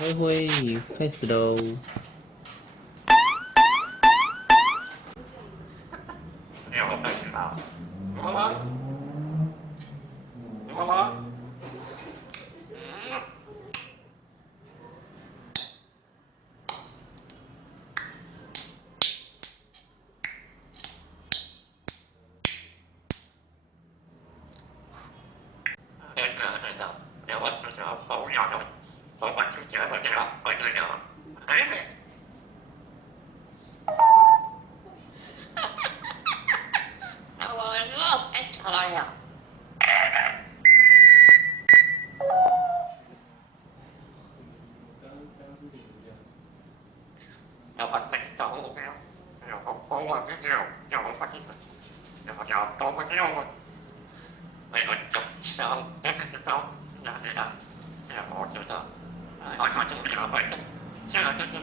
会会开始喽。有我们知道，怎么了？怎么了？这个，我知道，不要了，我就觉得这个，我这个，哎，我要哎，好呀，要我们走了，要我们走，要我们走，要我们走，我就想，那个知道，那个，我知道，我就知道，我就，这个就是。